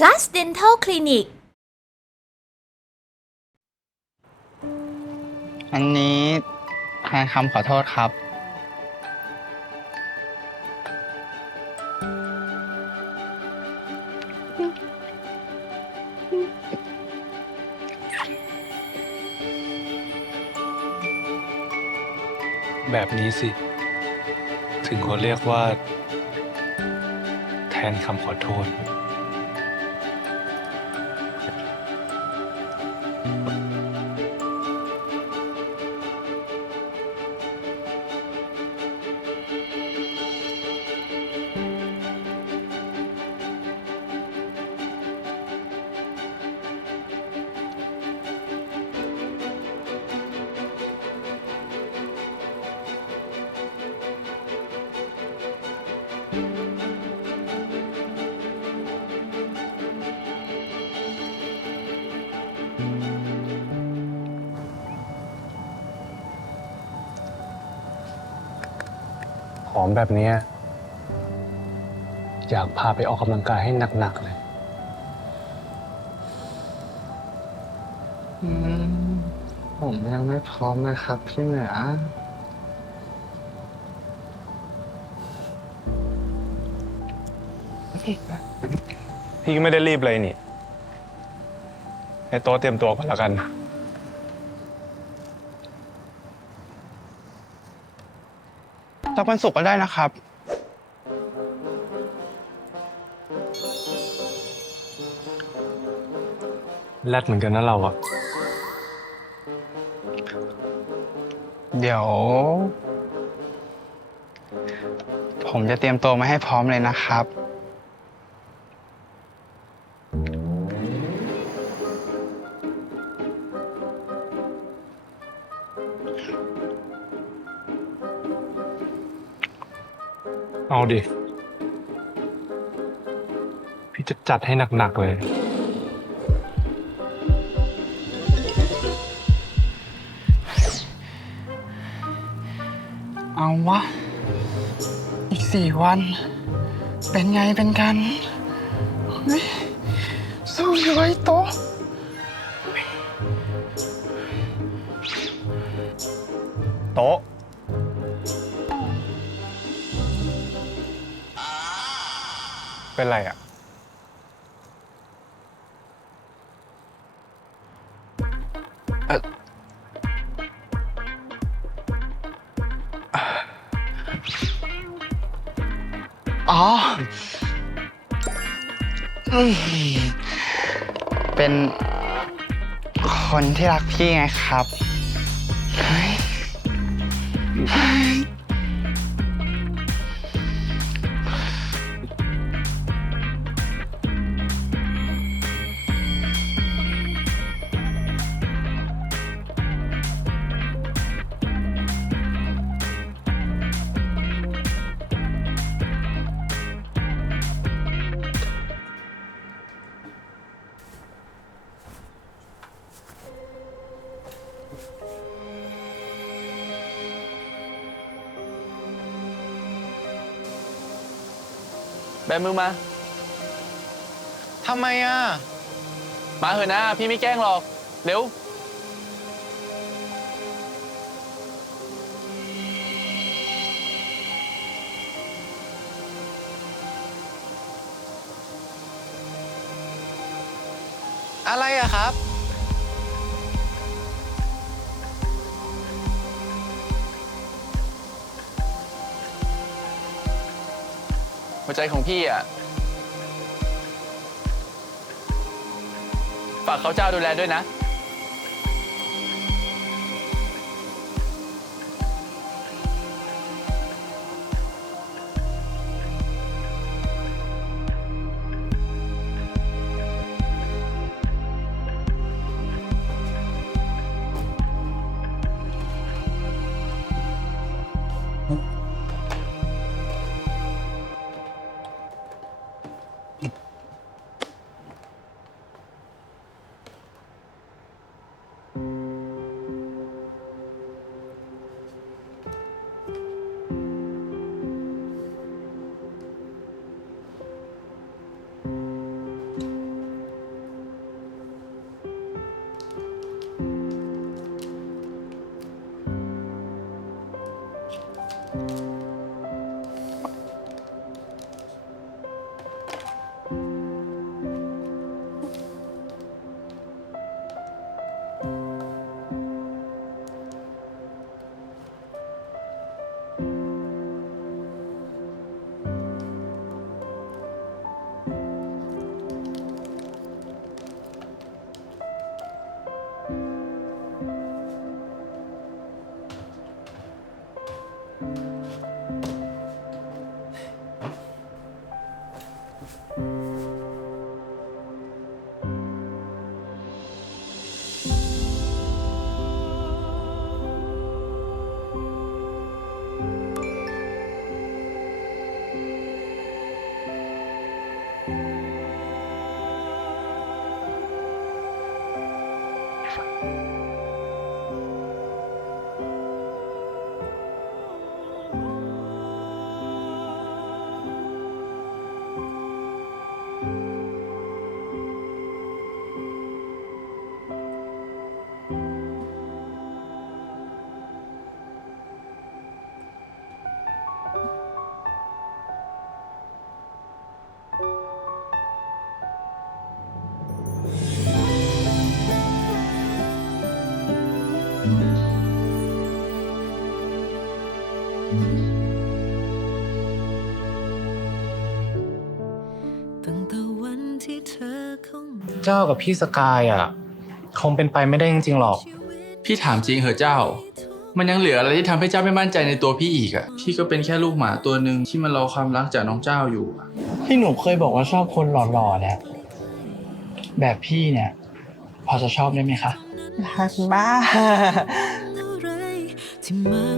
plus dental clinic อันนี้แทนคำขอโทษครับ แบบนี้สิ ถึงเขาเรียกว่า แทนคำขอโทษ หอมแบบเนี้ยอยากพาไปออกกำลังกายให้หนัก ๆ เลย ผมยังไม่พร้อมนะครับพี่เหนือ พี่ก็ไม่ได้รีบเลยนี่ ให้โต๊ะเตรียมตัวก่อนล้วกันสักวันศุกร์ก็ได้นะครับ แรดเหมือนกันนะเราอะเดี๋ยว ผมจะเตรียมตัวมาให้พร้อมเลยนะครับ เอาดิ พี่จะจัดให้หนัก ๆ เลย เอาวะ อีกสี่วัน เป็นไงเป็นกันเฮ้ยสู้อยู่ไอ้โตะโต๊ะ เป็นไรอะอ๋ออืมเป็นคนที่รักพี่ไงครับเฮ้ย แบมือมา ทำไมอะ มาเถอะนะ พี่ไม่แกล้งหรอก เร็ว อะไรอะครับ ใจของพี่อะฝากเขาเจ้าดูแลด้วยนะ เธอเข้ามาเจ้ากับพี่สกายอะ คงเป็นไปไม่ได้จริงๆหรอก พี่ถามจริงเหอะเจ้า มันยังเหลืออะไรที่ทำให้เจ้าไม่มั่นใจในตัวพี่อีกอะพี่ก็เป็นแค่ลูกหมาตัวหนึ่งที่มันรอความรักจากน้องเจ้าอยู่อะพี่หนูเคยบอกว่าชอบคนหล่อๆเนี่ยแบบพี่เนี่ย พอจะชอบได้ไหมคะ รักบ้าอะไรที่มากไปกว่านี้